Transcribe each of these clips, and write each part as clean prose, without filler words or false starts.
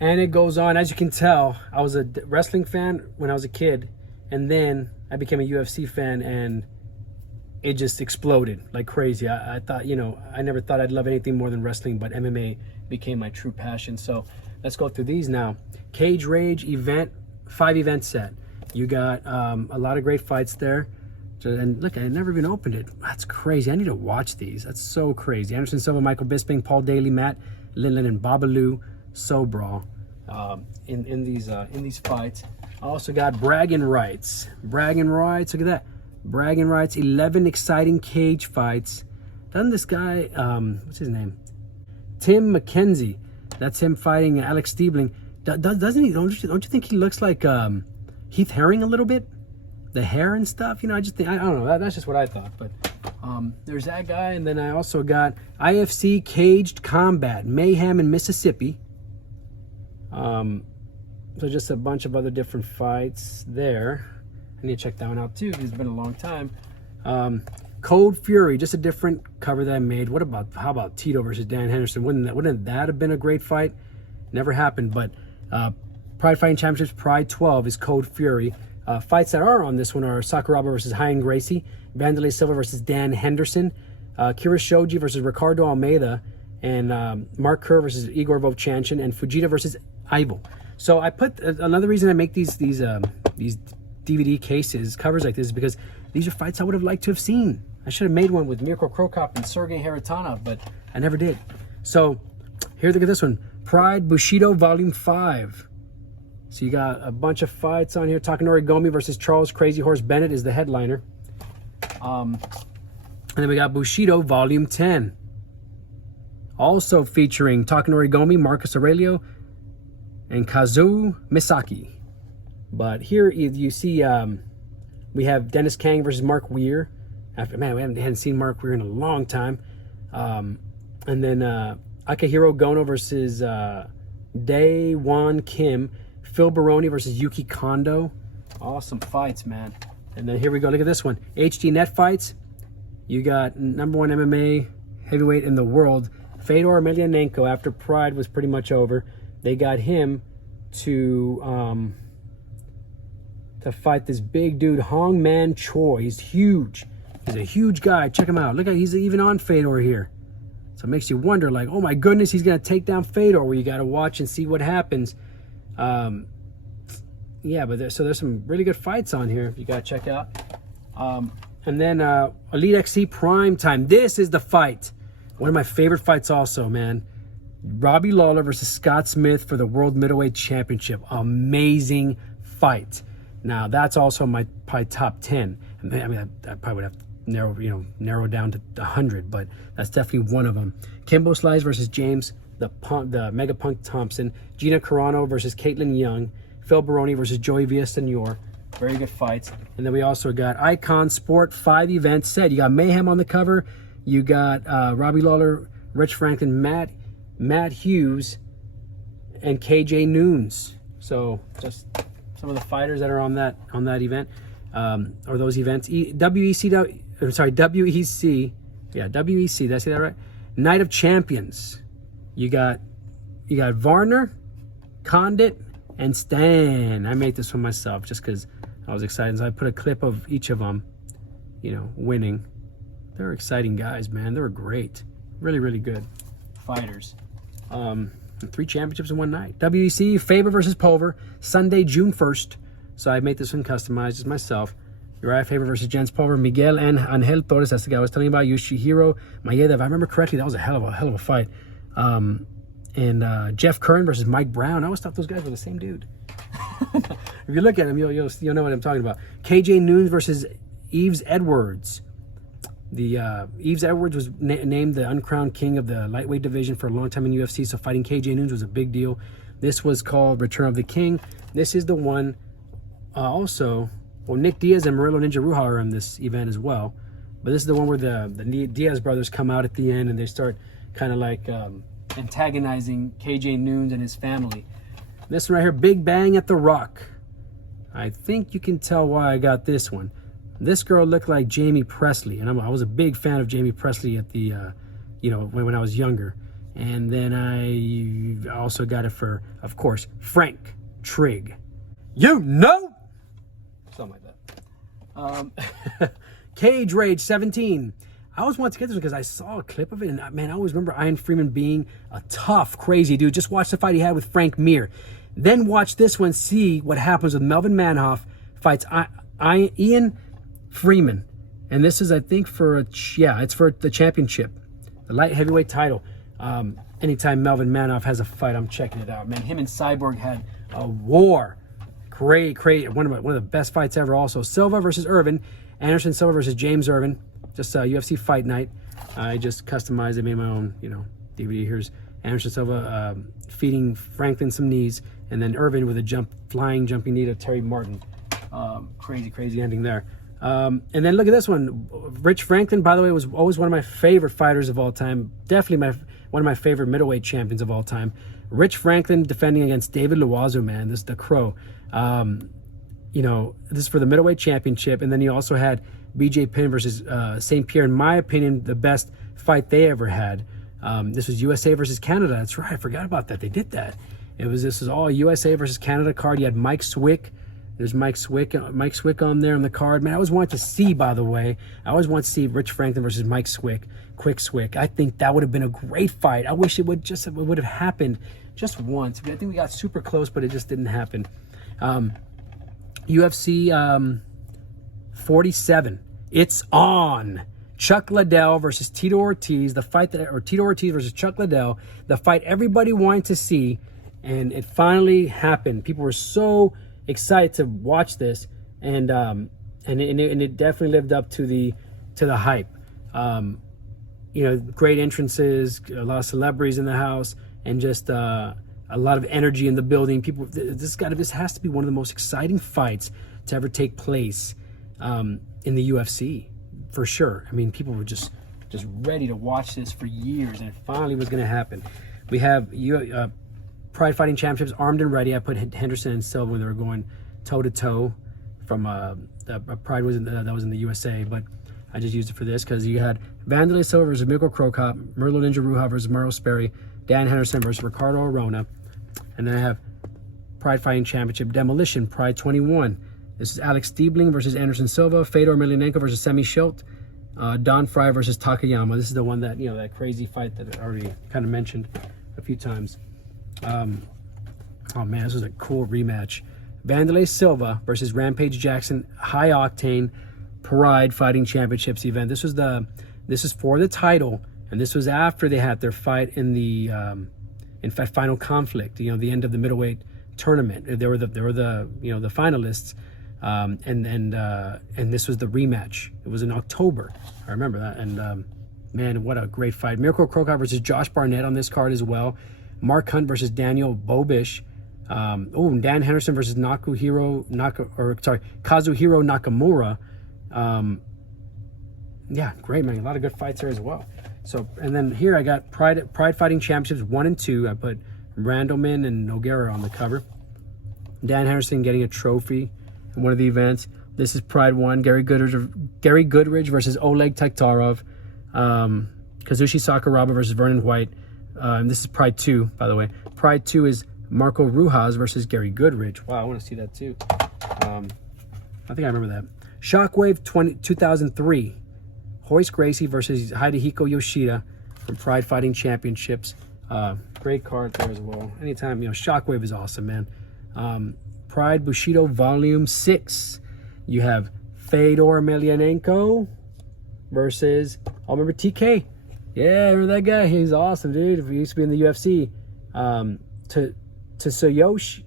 And it goes on. As you can tell, I was a wrestling fan when I was a kid, and then I became a UFC fan, and it just exploded like crazy. I thought, you know, I never thought I'd love anything more than wrestling, but MMA became my true passion. So let's go through these now. Cage Rage event, 5-event set. You got a lot of great fights there. And look, I never even opened it. That's crazy. I need to watch these. That's so crazy. Anderson Silva, Michael Bisping, Paul Daly, Matt Lindland, and Babalu Sobral in these fights. I also got bragging rights. Bragging rights. Look at that. Bragging rights. 11 exciting cage fights. Doesn't this guy? What's his name? Tim McKenzie. That's him fighting Alex Stiebling. Doesn't he? Don't you think he looks like Heath Herring a little bit? The hair and stuff, you know, I just think, I don't know, that's just what I thought. But there's that guy, and then I also got IFC Caged Combat, Mayhem in Mississippi. So just a bunch of other different fights there. I need to check that one out too, because it's been a long time. Code Fury, just a different cover that I made. How about Tito versus Dan Henderson? Wouldn't that have been a great fight? Never happened, but Pride Fighting Championships Pride 12 is Code Fury. Fights that are on this one are Sakuraba versus Ryan Gracie, Vanderlei Silva versus Dan Henderson, Kira Shoji versus Ricardo Almeida, and Mark Kerr versus Igor Vovchanchin, and Fujita versus Ivo. So I put another reason I make these DVD cases, covers like this, is because these are fights I would have liked to have seen. I should have made one with Mirko Krokop and Sergey Haritonov, but I never did. So here, look at this one. Pride Bushido Volume 5. So you got a bunch of fights on here. Takanori Gomi versus Charles Crazy Horse Bennett is the headliner. And then we got Bushido Volume 10. Also featuring Takanori Gomi, Marcus Aurelio, and Kazuo Misaki. But here you see we have Dennis Kang versus Mark Weir. Man, we hadn't seen Mark Weir in a long time. And then Akihiro Gono versus Dae-Won Kim. Phil Baroni versus Yuki Kondo. Awesome fights, man. And then here we go. Look at this one. HD Net Fights. You got #1 MMA heavyweight in the world, Fedor Emelianenko. After Pride was pretty much over, they got him to fight this big dude, Hong Man Choi. He's huge. He's a huge guy. Check him out. Look at, he's even on Fedor here. So it makes you wonder, like, oh my goodness, he's gonna take down Fedor. Well, you got to watch and see what happens. Yeah, but there's some really good fights on here you gotta check out. And then Elite XC Prime Time. This is the fight. One of my favorite fights also, man. Robbie Lawler versus Scott Smith for the World Middleweight Championship. Amazing fight. Now that's also my probably top 10. I mean, I probably would have to narrow down to 100, but that's definitely one of them. Kimbo Slice versus James the Mega Punk Thompson, Gina Carano versus Caitlin Young, Phil Baroni versus Joey Villasenor. Very good fights. And then we also got Icon Sport 5-event set. You got Mayhem on the cover. You got Robbie Lawler, Rich Franklin, Matt Hughes, and KJ Noons. So just some of the fighters that are on that event, or those events. WEC. Yeah, WEC. Did I say that right? Night of Champions. You got Varner, Condit, and Stan. I made this for myself just because I was excited. So I put a clip of each of them, winning. They're exciting guys, man. They were great. Really, really good fighters. 3 championships in one night. WEC, Faber versus Pulver, Sunday, June 1st. So I made this one customized as myself. Uriah Faber versus Jens Pulver, Miguel and Angel Torres. That's the guy I was telling you about. Yoshihiro Maeda. If I remember correctly, that was a hell of a fight. And Jeff Curran versus Mike Brown. I always thought those guys were the same dude. If you look at him, you'll know what I'm talking about. KJ Noons versus Yves Edwards. The Yves Edwards was named the uncrowned king of the lightweight division for a long time in UFC, so fighting KJ Noons was a big deal. This was called Return of the King. This is the one also. Well, Nick Diaz and Murillo Ninja Ruha are in this event as well. But this is the one where the Diaz brothers come out at the end and they start kind of like antagonizing KJ Noons and his family. This one right here, Big Bang at the Rock. I think you can tell why I got this one. This girl looked like Jamie Presley, and I was a big fan of Jamie Presley at the, when I was younger. And then I also got it for, of course, Frank Trigg. Something like that. Cage Rage 17. I always wanted to get this because I saw a clip of it, and man, I always remember Iron Freeman being a tough, crazy dude. Just watch the fight he had with Frank Mir. Then watch this one, see what happens with Melvin Manhoef fights Ian Freeman. And this is, I think, it's for the championship, the light heavyweight title. Anytime Melvin Manhoef has a fight, I'm checking it out, man. Him and Cyborg had a war. Great, one of the best fights ever. Also, Silva versus Irvin, Anderson Silva versus James Irvin. Just UFC Fight Night. I just customized it, made my own, DVD. Here's Anderson Silva feeding Franklin some knees, and then Irvin with a jumping knee to Terry Martin. Crazy ending there. And then look at this one. Rich Franklin, by the way, was always one of my favorite fighters of all time. Definitely one of my favorite middleweight champions of all time. Rich Franklin defending against David Loiseau, man. This is the Crow. This is for the middleweight championship. And then you also had BJ Penn versus St. Pierre. In my opinion, the best fight they ever had. This was USA versus Canada. That's right. I forgot about that. They did that. This was all USA versus Canada card. You had Mike Swick. There's Mike Swick on there on the card. Man, I always wanted to see, by the way, Rich Franklin versus Mike Swick, Quick Swick. I think that would have been a great fight. I wish it would have happened just once. I think we got super close, but it just didn't happen. UFC 47. It's on. Chuck Liddell versus Tito Ortiz. Tito Ortiz versus Chuck Liddell. The fight everybody wanted to see, and it finally happened. People were so excited to watch this, and it definitely lived up to the hype. Great entrances, a lot of celebrities in the house, and just a lot of energy in the building. People, this has to be one of the most exciting fights to ever take place in the UFC, for sure. I mean, people were just ready to watch this for years, and it finally was going to happen. We have Pride Fighting Championships armed and ready. I put Henderson and Silva when they were going toe to toe from Pride that was in the USA, but I just used it for this because you had Vanderlei Silva versus Mikko Krokop, Merlo Ninja Ruha versus Mauro Sperry, Dan Henderson versus Ricardo Arona, and then I have Pride Fighting Championship Demolition Pride 21. This is Alex Stiebling versus Anderson Silva, Fedor Emelianenko versus Semi Schilt, Don Fry versus Takayama. This is the one that that crazy fight that I already kind of mentioned a few times. Oh man, this was a cool rematch. Vanderlei Silva versus Rampage Jackson, high octane Pride Fighting Championships event. This is for the title, and this was after they had their fight in the Final Conflict. The end of the middleweight tournament. They were the finalists, and this was the rematch. It was in October. I remember that, and man, what a great fight. Mirko Krokop versus Josh Barnett on this card as well. Mark Hunt versus Daniel Bobish. Dan Henderson versus Kazuhiro Nakamura. Yeah, great, man. A lot of good fights there as well. So, and then here I got Pride Fighting Championships 1 and 2. I put Randleman and Nogueira on the cover. Dan Henderson getting a trophy in one of the events. This is Pride 1. Gary Goodridge versus Oleg Taktarov. Kazushi Sakuraba versus Vernon White. And this is Pride 2, by the way. Pride 2 is Marco Rujas versus Gary Goodridge. Wow, I want to see that too. I think I remember that. Shockwave 2003. Hoist Gracie versus Hidehiko Yoshida from Pride Fighting Championships. Great card there as well. Anytime, Shockwave is awesome, man. Pride Bushido Volume 6. You have Fedor Emelianenko versus, remember TK? Yeah, remember that guy? He's awesome, dude. He used to be in the UFC. Tsuyoshi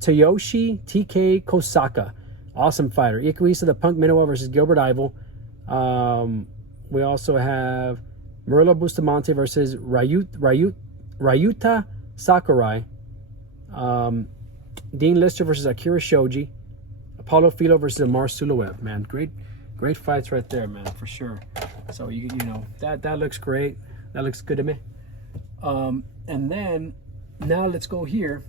TK Kosaka. Awesome fighter. Ikuhisa the Punk Minowa versus Gilbert Ivel. We also have Murilo Bustamante versus Ryuta Sakurai. Dean Lister versus Akira Shoji. Apollo Filo versus Amar Suluev. Man, great fights right there, man, for sure. So that looks great. That looks good to me. And then now let's go here.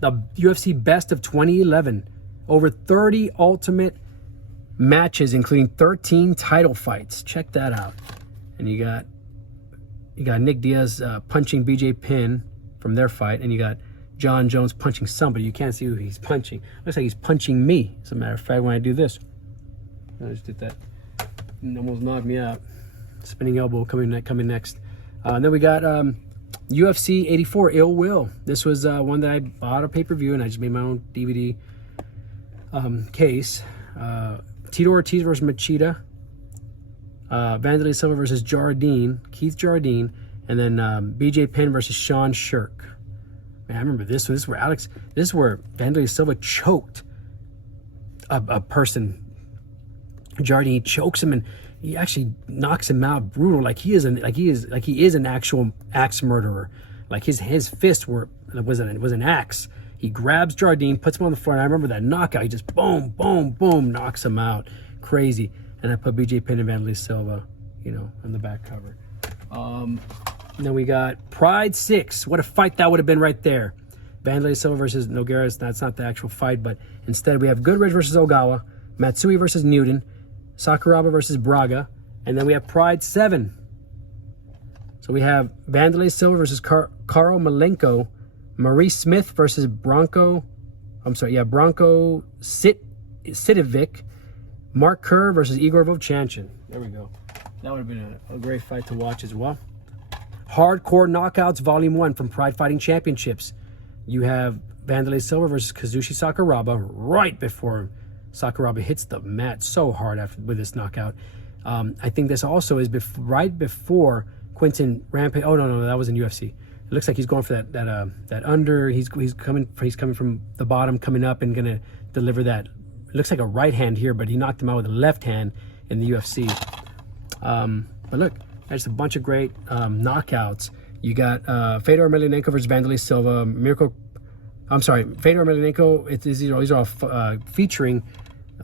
The UFC Best of 2011. Over 30 ultimate matches, including 13 title fights. Check that out. and you got Nick Diaz punching BJ Penn from their fight, and you got John Jones punching somebody. You can't see who he's punching. Looks like he's punching me, as a matter of fact, when I do this. I just did that. It almost knocked me out. Spinning elbow coming next. And then we got UFC 84 Ill Will. This was one that I bought a pay-per-view, and I just made my own DVD case. Tito Ortiz versus Machida. Vanderlei Silva versus Keith Jardine. And then BJ Penn versus Sean Shirk. Man, I remember this. This is where Vanderlei Silva choked a person. Jardine chokes him, and he actually knocks him out brutal, like he is an actual axe murderer. Like his fist was an axe. He grabs Jardine, puts him on the floor, and I remember that knockout. He just boom, boom, boom, knocks him out. Crazy. And I put BJ Penn and Vanderlei Silva, on the back cover. And then we got Pride 6. What a fight that would have been right there. Vanderlei Silva versus Nogueira. That's not the actual fight, but instead we have Goodridge versus Ogawa, Matsui versus Newton, Sakuraba versus Braga, and then we have Pride 7. So we have Vanderlei Silva versus Karl Malenko, Maurice Smith versus Bronco Sitovic, Mark Kerr versus Igor Vovchanchin. There we go. That would have been a great fight to watch as well. Hardcore Knockouts Volume 1 from Pride Fighting Championships. You have Vanderlei Silva versus Kazushi Sakuraba right before Sakuraba hits the mat so hard with this knockout. I think this also is right before Quinton Rampage. Oh no, that was in UFC. It looks like he's going for that under. He's coming from the bottom, coming up, and gonna deliver that. It looks like a right hand here, but he knocked him out with a left hand in the UFC. But look, there's a bunch of great knockouts. You got Fedor Emelianenko versus Vanderlei Silva. Fedor Emelianenko. These are all featuring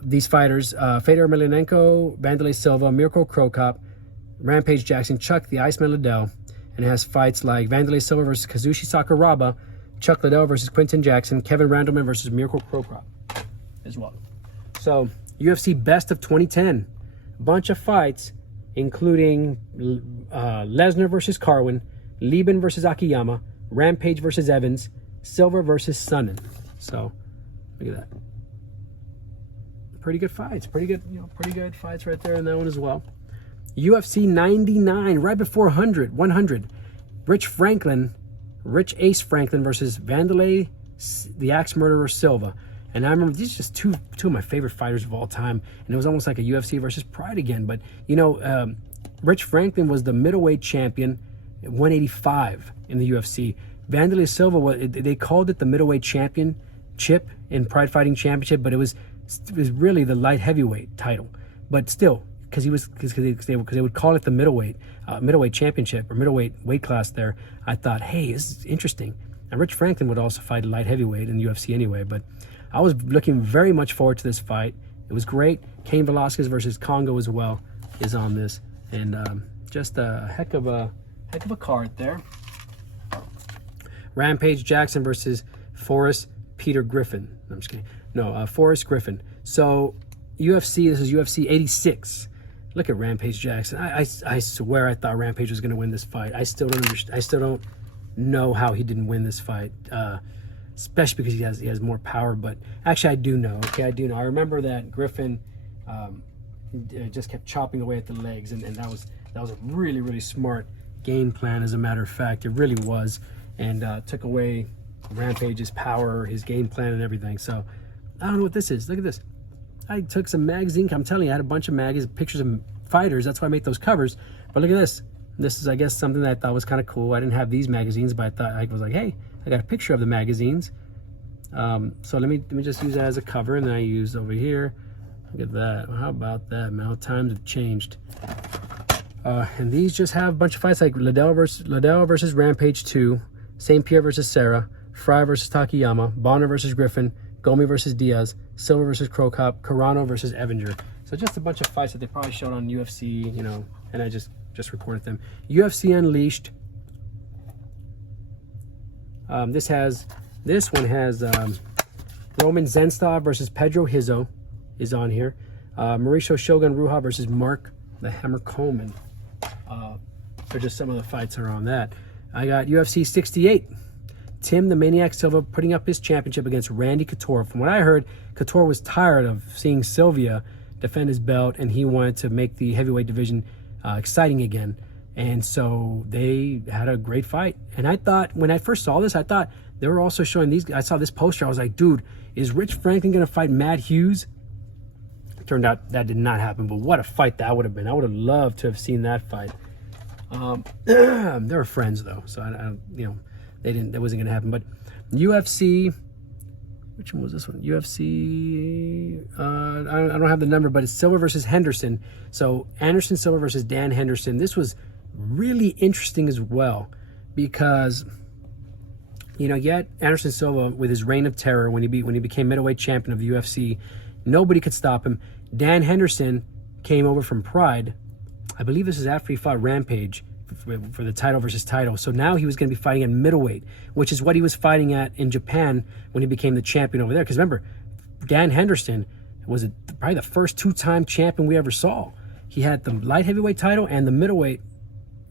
these fighters: Fedor Emelianenko, Vanderlei Silva, Mirko Krokop, Rampage Jackson, Chuck the Iceman Liddell, and it has fights like Vanderlei Silva versus Kazushi Sakuraba, Chuck Liddell versus Quinton Jackson, Kevin Randleman versus Mirko Krokop as well. So UFC Best of 2010, a bunch of fights, including Lesnar versus Carwin, Lieben versus Akiyama, Rampage versus Evans, Silva versus Sonnen. So look at that. Pretty good fights. Pretty good fights right there in that one as well. UFC 99, right before 100. Rich Ace Franklin versus Vanderlei the Axe Murderer Silva. And I remember these are just two of my favorite fighters of all time. And it was almost like a UFC versus Pride again. But, Rich Franklin was the middleweight champion at 185 in the UFC. Vanderlei Silva, they called it the middleweight championship in Pride Fighting Championship, but it was really the light heavyweight title. But still, because they would call it the middleweight championship or middleweight weight class there, I thought, hey, this is interesting. And Rich Franklin would also fight light heavyweight in the UFC anyway, but I was looking very much forward to this fight. It was great. Cain Velasquez versus Congo as well is on this, and just a heck of a card there. Rampage Jackson versus Forrest Peter Griffin. No, I'm just kidding. No, Forrest Griffin. So UFC. This is UFC 86. Look at Rampage Jackson. I swear I thought Rampage was going to win this fight. I still don't understand. I still don't know how he didn't win this fight. Especially because he has more power, but actually I do know. Okay, I do know. I remember that Griffin just kept chopping away at the legs, and that was a really, really smart game plan. As a matter of fact, it really was, and took away Rampage's power, his game plan, and everything. So I don't know what this is. Look at this. I took some magazine. I'm telling you, I had a bunch of magazines, pictures of fighters. That's why I make those covers. But look at this. This is, I guess, something that I thought was kind of cool. I didn't have these magazines, but I thought, I was like, hey, I got a picture of the magazines. So let me just use that as a cover, and then I use over here. Look at that. How about that, man? How times have changed. And these just have a bunch of fights like Liddell versus Rampage 2, St. Pierre versus Serra, Fry versus Takayama, Bonner versus Griffin, Gomi versus Diaz, Silva versus Krokop, Carano versus Evinger. So just a bunch of fights that they probably showed on UFC, and I just recorded them. UFC Unleashed. This one has Roman Zenstov versus Pedro Hizzo is on here. Mauricio Shogun Ruha versus Mark the Hammer Coleman. are just some of the fights that are on that. I got UFC 68. Tim the Maniac Silva putting up his championship against Randy Couture. From what I heard, Couture was tired of seeing Sylvia defend his belt, and he wanted to make the heavyweight division exciting again. And so they had a great fight. And I thought, when I first saw this, I thought they were also showing these. I saw this poster. I was like, dude, is Rich Franklin going to fight Matt Hughes? It turned out that did not happen, but what a fight that would have been. I would have loved to have seen that fight. They were friends, though, so I they didn't. That wasn't going to happen. But UFC, which one was this one? UFC. I don't have the number, but it's Silva versus Henderson. So Anderson Silva versus Dan Henderson. This was really interesting as well, because yet Anderson Silva, with his reign of terror when he became middleweight champion of the UFC, nobody could stop him. Dan Henderson came over from Pride. I believe this is after he fought Rampage for the title versus title. So now he was going to be fighting at middleweight, which is what he was fighting at in Japan when he became the champion over there. Because remember, Dan Henderson was probably the first two-time champion we ever saw. He had the light heavyweight title and the middleweight,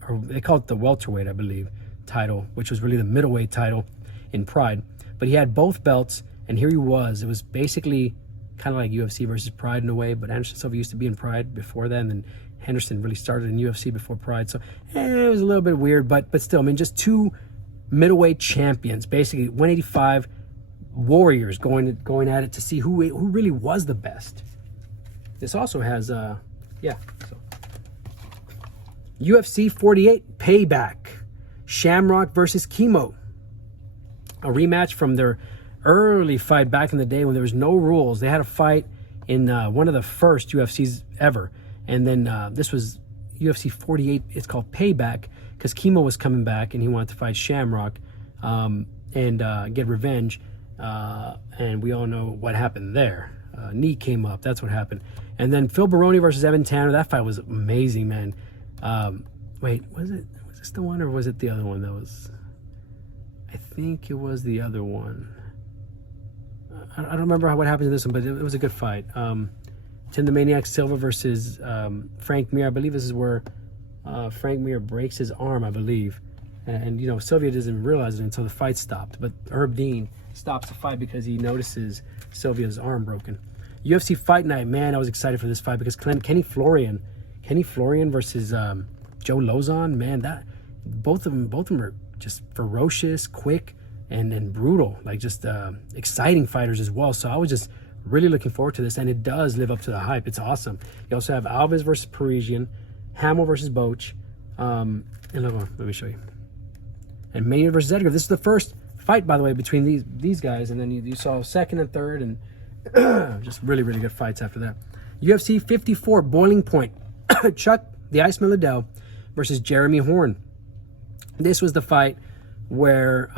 or they call it the welterweight, I believe, title, which was really the middleweight title in Pride. But he had both belts, and here he was. It was basically kind of like UFC versus Pride in a way, but Anderson Silva used to be in Pride before then, and Henderson really started in UFC before Pride. So it was a little bit weird, but still, I mean, just two middleweight champions, basically 185 warriors going at it to see who really was the best. This also has UFC 48 Payback, Shamrock versus Chemo, a rematch from their early fight back in the day when there was no rules. They had a fight in one of the first UFCs ever, and then this was UFC 48. It's called Payback because Chemo was coming back and he wanted to fight Shamrock and get revenge, and we all know what happened there. Knee came up. That's what happened. And then Phil Baroni versus Evan Tanner. That fight was amazing, man. Wait, was this the one or was it the other one that was? I think it was the other one. I don't remember what happened to this one, but it was a good fight. Tim the Maniac Silva versus Frank Mir. I believe this is where Frank Mir breaks his arm, I believe. And Sylvia doesn't realize it until the fight stopped. But Herb Dean stops the fight because he notices Sylvia's arm broken. UFC Fight Night, man, I was excited for this fight because Kenny Florian versus Joe Lozon, man, both of them are just ferocious, quick, and brutal, like just exciting fighters as well. So I was just really looking forward to this, and it does live up to the hype. It's awesome. You also have Alves versus Parisian, Hamill versus Boach, and let me show you. And Maynard versus Edgar. This is the first fight, by the way, between these guys, and then you saw second and third, and just really, really good fights after that. UFC 54 Boiling Point, Chuck the Iceman Liddell versus Jeremy Horn. This was the fight where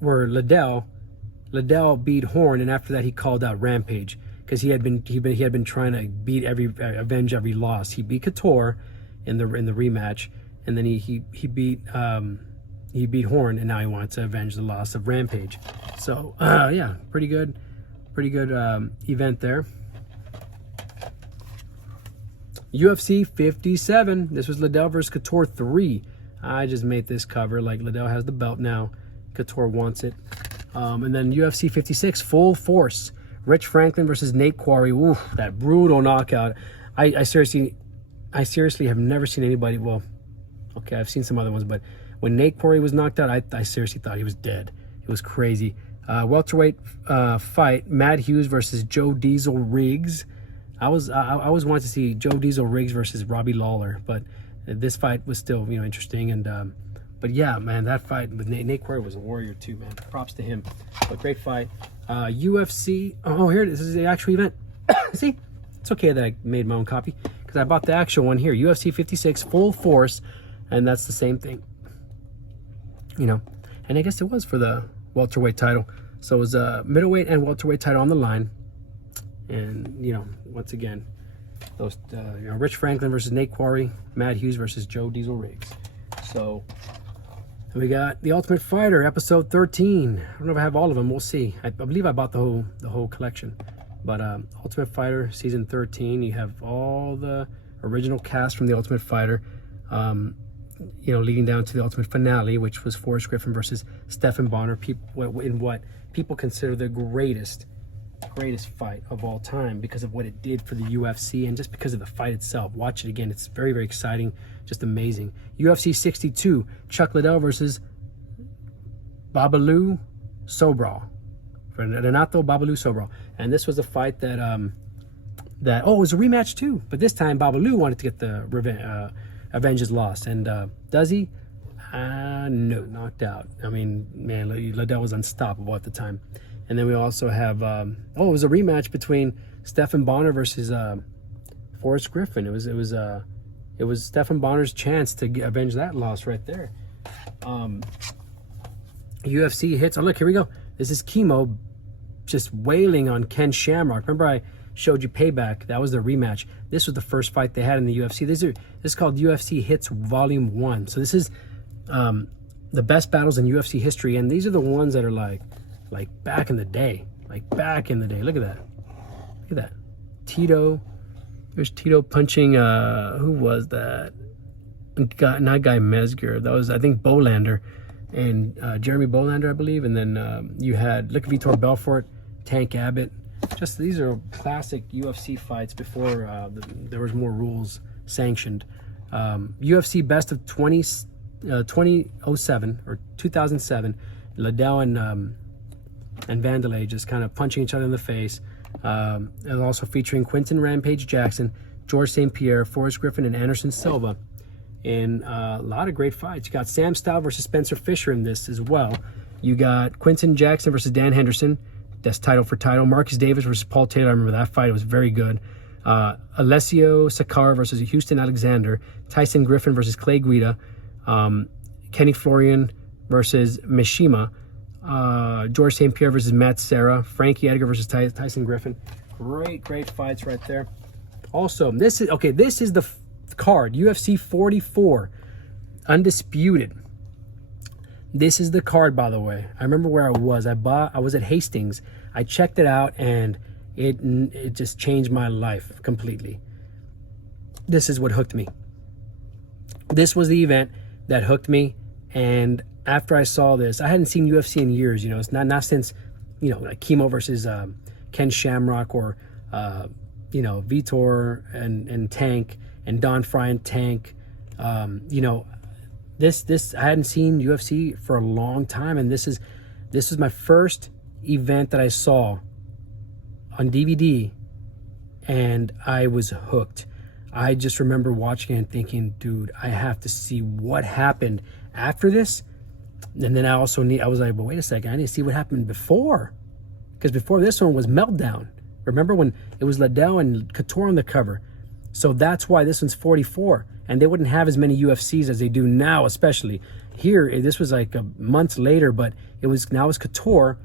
Liddell beat Horn, and after that he called out Rampage because he had been trying to avenge every loss. He beat Couture in the rematch, and then he beat Horn, and now he wants to avenge the loss of Rampage. So yeah, pretty good event there. UFC 57. This was Liddell versus Couture 3. I just made this cover. Like, Liddell has the belt now. Couture wants it. And then UFC 56, Full Force. Rich Franklin versus Nate Quarry. Ooh, that brutal knockout. I seriously have never seen anybody. Well, okay, I've seen some other ones, but when Nate Quarry was knocked out, I seriously thought he was dead. It was crazy. Welterweight fight, Matt Hughes versus Joe Diesel Riggs. I always wanted to see Joe Diesel Riggs versus Robbie Lawler, but this fight was still interesting. And but yeah, man, that fight with Nate Quarry was a warrior too, man. Props to him. But great fight. UFC. Oh, here it is. This is the actual event. See, it's okay that I made my own copy because I bought the actual one here. UFC 56 Full Force, and that's the same thing. And I guess it was for the welterweight title. So it was a middleweight and welterweight title on the line. And once again, those Rich Franklin versus Nate Quarry, Matt Hughes versus Joe Diesel Riggs. So we got The Ultimate Fighter episode 13. I don't know if I have all of them. We'll see. I believe I bought the whole collection. But Ultimate Fighter season 13, you have all the original cast from The Ultimate Fighter. leading down to the ultimate finale, which was Forrest Griffin versus Stephan Bonnar, in what people consider the greatest fight of all time because of what it did for the UFC and just because of the fight itself. Watch it again. It's very, very exciting, just amazing. UFC 62, Chuck Liddell versus Babalu Sobral. Renato Babalu Sobral. And this was a fight that it was a rematch too, but this time Babalu wanted to get the avenge his loss, and does he? No, knocked out. I mean, man, Liddell was unstoppable at the time. And then we also have it was a rematch between Stephan Bonnar versus Forrest Griffin. It was Stephan Bonnar's chance to avenge that loss right there. UFC hits. Oh, look, here we go. This is Chemo just wailing on Ken Shamrock. Remember I showed you Payback? That was the rematch. This was the first fight they had in the UFC. This is called UFC Hits Volume 1. So this is the best battles in UFC history, and these are the ones that are like back in the day. Like back in the day. Look at that. Look at that. Tito. There's Tito punching, who was that? Not Guy Mesger. That was, I think, Bolander. And Jeremy Bolander, I believe. And then you had, look, Vitor Belfort, Tank Abbott. Just, these are classic UFC fights before there was more rules sanctioned. UFC Best of 2007 or 2007. Liddell and Vanderlei just kind of punching each other in the face. And also featuring Quinton Rampage Jackson, George St. Pierre, Forrest Griffin, and Anderson Silva. In a lot of great fights. You got Sam Stout versus Spencer Fisher in this as well. You got Quinton Jackson versus Dan Henderson. That's title for title. Marcus Davis versus Paul Taylor. I remember that fight. It was very good. Alessio Sakar versus Houston Alexander. Tyson Griffin versus Clay Guida. Kenny Florian versus Mishima. George St. Pierre versus Matt Serra. Frankie Edgar versus Tyson Griffin. Great fights right there. Also, this is the card. UFC 44. Undisputed. This is the card, by the way. I remember where I was. I was at Hastings. I checked it out, and it just changed my life completely. This is what hooked me. This was the event that hooked me, and after I saw this, I hadn't seen UFC in years. It's not since, like Chemo versus Ken Shamrock, or Vitor and Tank, and Don Fry and Tank. This I hadn't seen UFC for a long time, and this is my first event that I saw on DVD, and I was hooked. I just remember watching it and thinking, dude, I have to see what happened after this. And then I was like, well, wait a second, I need to see what happened before, because before this one was Meltdown. Remember when it was Liddell and Couture on the cover? So that's why this one's 44, and they wouldn't have as many UFCs as they do now, especially here. This was like months later, but now it's Couture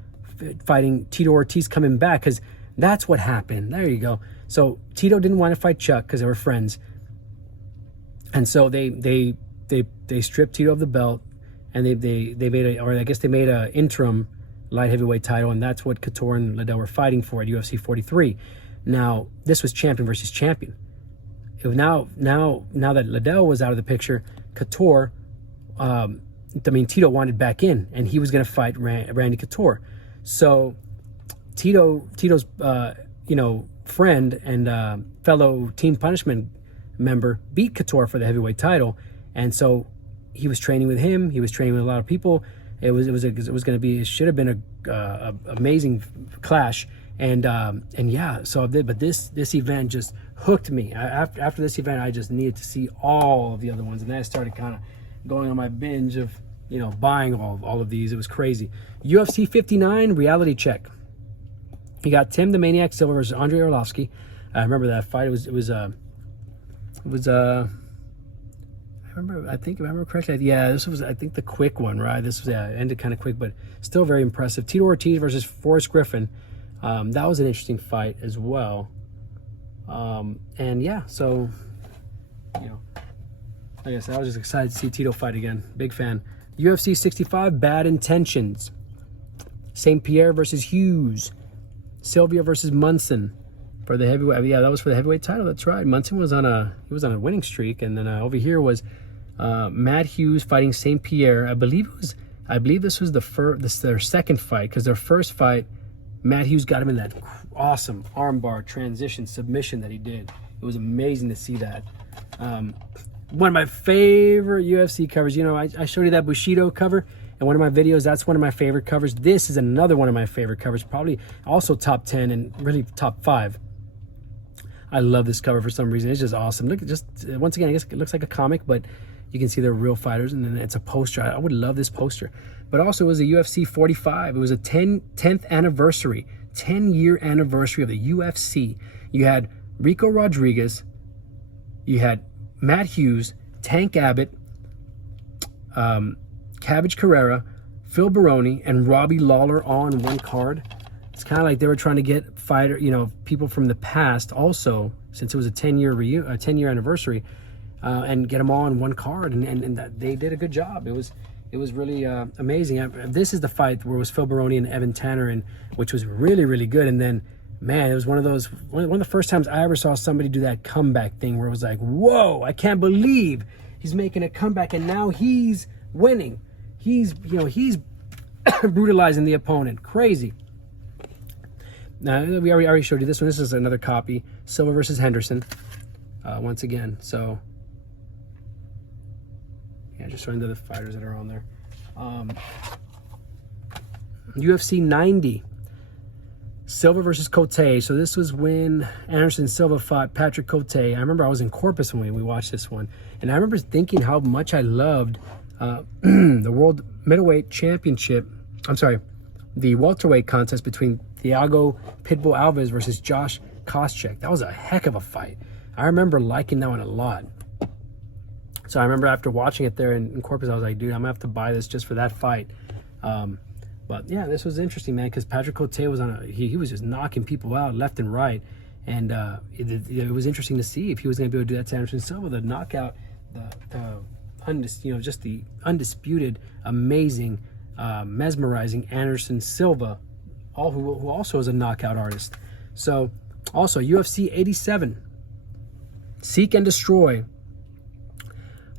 fighting Tito Ortiz coming back, because that's what happened. There you go. So Tito didn't want to fight Chuck because they were friends, and so they stripped Tito of the belt, and they made a interim light heavyweight title, and that's what Couture and Liddell were fighting for at UFC 43. Now this was champion versus champion. Now that Liddell was out of the picture, Couture, Tito wanted back in, and he was going to fight Randy Couture. So Tito's friend and fellow Team Punishment member beat Couture for the heavyweight title, and so he was training with him. He was training with a lot of people. It should have been a amazing clash. And yeah, so but this event just hooked me. After this event, I just needed to see all of the other ones, and then I started kind of going on my binge of buying all of these. It was crazy. UFC 59 reality check. You got Tim the Maniac Silva versus Andrei Arlovsky. I remember that fight. It was I think if I remember correctly, yeah, this was, I think, the quick one, right? This was, ended kind of quick, but still very impressive. Tito Ortiz versus Forrest Griffin. That was an interesting fight as well. And yeah, so, like I said, I was just excited to see Tito fight again. Big fan. UFC 65, Bad Intentions. St. Pierre versus Hughes. Sylvia versus Munson for the heavyweight. Yeah, that was for the heavyweight title. That's right. Munson was on a winning streak, and then over here was Matt Hughes fighting St. Pierre. I believe this was their second fight, because their first fight, Matt Hughes got him in that awesome armbar transition submission that he did. It was amazing to see that. One of my favorite UFC covers. You know, I showed you that Bushido cover in one of my videos. That's one of my favorite covers. This is another one of my favorite covers, probably also top 10 and really top 5. I love this cover for some reason. It's just awesome. Look, just once again, I guess it looks like a comic, but you can see they're real fighters, and then it's a poster. I would love this poster. But also, it was a UFC 45. It was a 10th anniversary, 10-year anniversary of the UFC. You had Rico Rodriguez, you had Matt Hughes, Tank Abbott, Cabbage Carrera, Phil Baroni, and Robbie Lawler on one card. It's kind of like they were trying to get people from the past also, since it was a 10-year anniversary, and get them all on one card, and that they did a good job. It was really amazing. This is the fight where it was Phil Baroni and Evan Tanner, and which was really, really good. And then, man, it was one of the first times I ever saw somebody do that comeback thing, where it was like, whoa, I can't believe he's making a comeback, and now he's winning. He's brutalizing the opponent. Crazy. Now, we already showed you this one. This is another copy. Silva versus Henderson. Once again. So, yeah, just showing the other fighters that are on there. UFC 90. Silva versus Cote. So this was when Anderson Silva fought Patrick Cote. I remember I was in Corpus when we watched this one. And I remember thinking how much I loved the World Middleweight Championship. I'm sorry, the welterweight contest between Thiago Pitbull Alves versus Josh Koscheck. That was a heck of a fight. I remember liking that one a lot. So I remember after watching it there in Corpus, I was like, dude, I'm gonna have to buy this just for that fight. But yeah, this was interesting, man, because Patrick Cote was he was just knocking people out left and right, and it was interesting to see if he was gonna be able to do that to Anderson Silva, the knockout, just the undisputed, amazing, mesmerizing Anderson Silva, who also is a knockout artist. So also UFC 87, Seek and Destroy.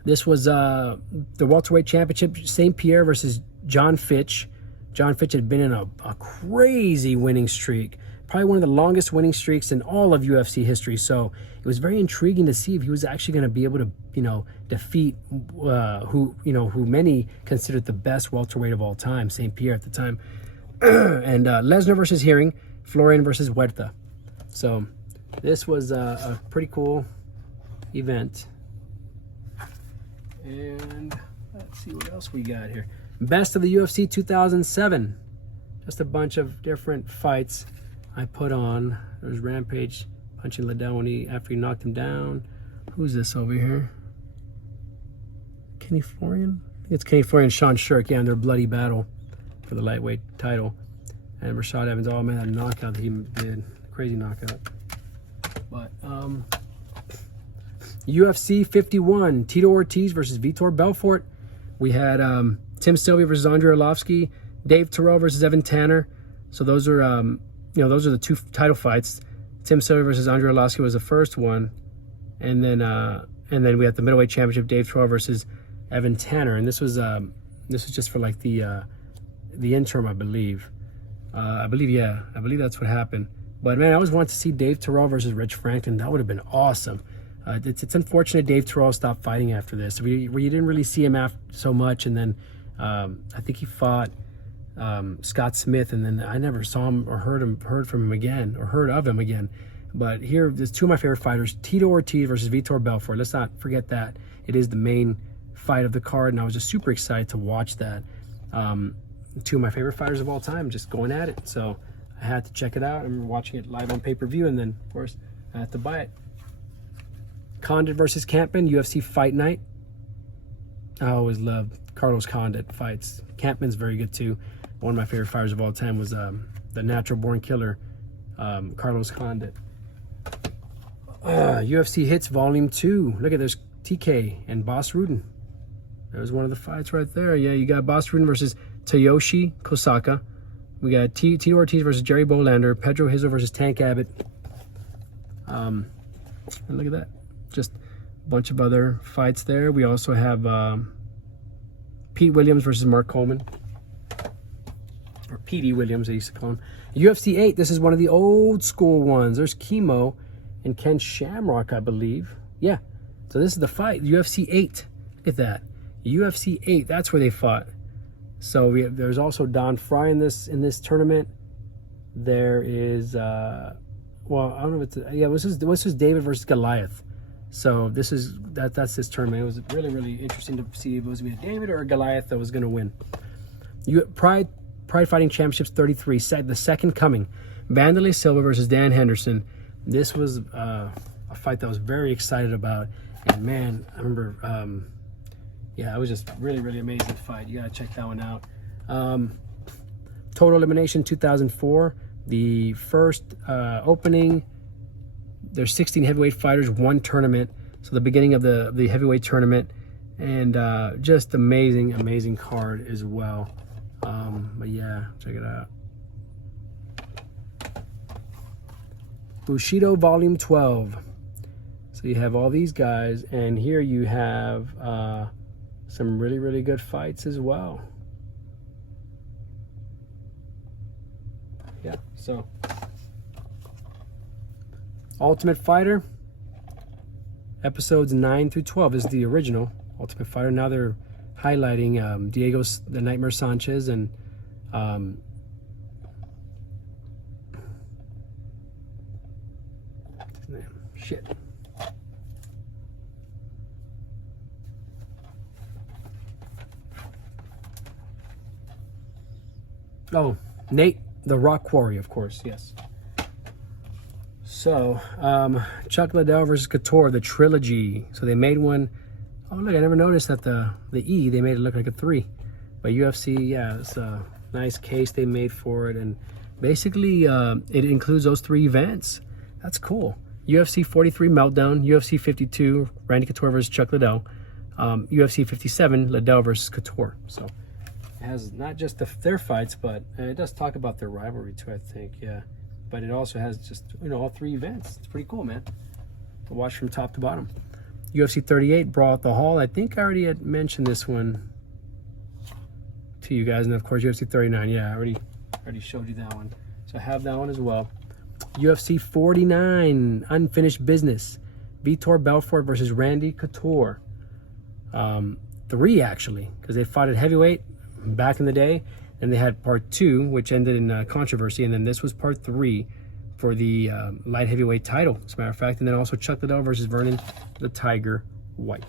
This was the welterweight championship, St. Pierre versus John Fitch. John Fitch had been in a crazy winning streak, probably one of the longest winning streaks in all of UFC history. So it was very intriguing to see if he was actually going to be able to, defeat who many considered the best welterweight of all time, St. Pierre at the time. And Lesnar versus Hearing, Florian versus Huerta. So this was a pretty cool event. And let's see what else we got here. Best of the UFC 2007. Just a bunch of different fights I put on. There's Rampage punching Liddell after he knocked him down. Who's this over here? Kenny Florian? I think it's Kenny Florian and Sean Shirk, yeah, in their bloody battle for the lightweight title. And Rashad Evans, oh man, that knockout that he did. Crazy knockout. But UFC 51, Tito Ortiz versus Vitor Belfort. We had Tim Sylvia versus Andrei Arlovsky, Dave Terrell versus Evan Tanner. So those are those are the two title fights. Tim Sylvia versus Andrei Arlovsky was the first one, and then we had the middleweight championship, Dave Terrell versus Evan Tanner, and this was just for like the interim, I believe. I believe that's what happened. But man, I always wanted to see Dave Terrell versus Rich Franklin. That would have been awesome. It's unfortunate Dave Terrell stopped fighting after this. We didn't really see him after so much, and then I think he fought Scott Smith, and then I never saw him or heard of him again. But here, there's two of my favorite fighters: Tito Ortiz versus Vitor Belfort. Let's not forget that it is the main fight of the card, and I was just super excited to watch that. Two of my favorite fighters of all time, just going at it. So I had to check it out. I remember watching it live on pay-per-view, and then of course I had to buy it. Condit versus Campman, UFC Fight Night. I always loved Carlos Condit fights. Campman's very good too. One of my favorite fighters of all time was the natural born killer, Carlos Condit. UFC Hits Volume 2. Look at this, TK and Boss Rudin. There's one of the fights right there. Yeah, you got Boss Rudin versus Toyoshi Kosaka. We got Tito Ortiz versus Jerry Bolander. Pedro Hizo versus Tank Abbott. And look at that. Just bunch of other fights there. We also have Pete Williams versus Mark Coleman, or Petey Williams, they used to call him. UFC 8, this is one of the old school ones. There's Chemo and Ken Shamrock, I believe. Yeah, so this is the fight, UFC 8. Look at that, UFC 8, that's where they fought. So there's also Don Fry in this tournament. There is, well, I don't know if it's, yeah, this is David versus Goliath. So that's this tournament. It was really, really interesting to see if it was going to be a David or a Goliath that was going to win. Pride Fighting Championships 33, the second coming. Vanderlei Silva versus Dan Henderson. This was a fight that I was very excited about. And man, I remember, yeah, I was just really, really amazed at the fight. You got to check that one out. Total Elimination 2004. The first opening. There's 16 heavyweight fighters, one tournament. So the beginning of the heavyweight tournament, and just amazing card as well. But yeah, check it out. Bushido Volume 12. So you have all these guys, and here you have some really, really good fights as well. Yeah, so Ultimate Fighter, episodes 9 through 12 is the original Ultimate Fighter. Now they're highlighting Diego the Nightmare Sanchez and shit. Oh, Nate the Rock Quarry, of course, yes. So, Chuck Liddell versus Couture, the trilogy. So they made one. Oh, look, I never noticed that the E, they made it look like a 3. But UFC, yeah, it's a nice case they made for it. And basically, it includes those 3 events. That's cool. UFC 43 Meltdown, UFC 52 Randy Couture versus Chuck Liddell, UFC 57 Liddell versus Couture. So it has not just their fights, but it does talk about their rivalry too, I think, yeah. But it also has just, all 3 events. It's pretty cool, man, to watch from top to bottom. UFC 38, Brawl at the Hall. I think I already had mentioned this one to you guys. And of course, UFC 39. Yeah, I already showed you that one. So I have that one as well. UFC 49, Unfinished Business. Vitor Belfort versus Randy Couture. 3, actually, because they fought at heavyweight back in the day. And they had part 2, which ended in controversy. And then this was part 3 for the light heavyweight title, as a matter of fact. And then also Chuck Liddell versus Vernon the Tiger White.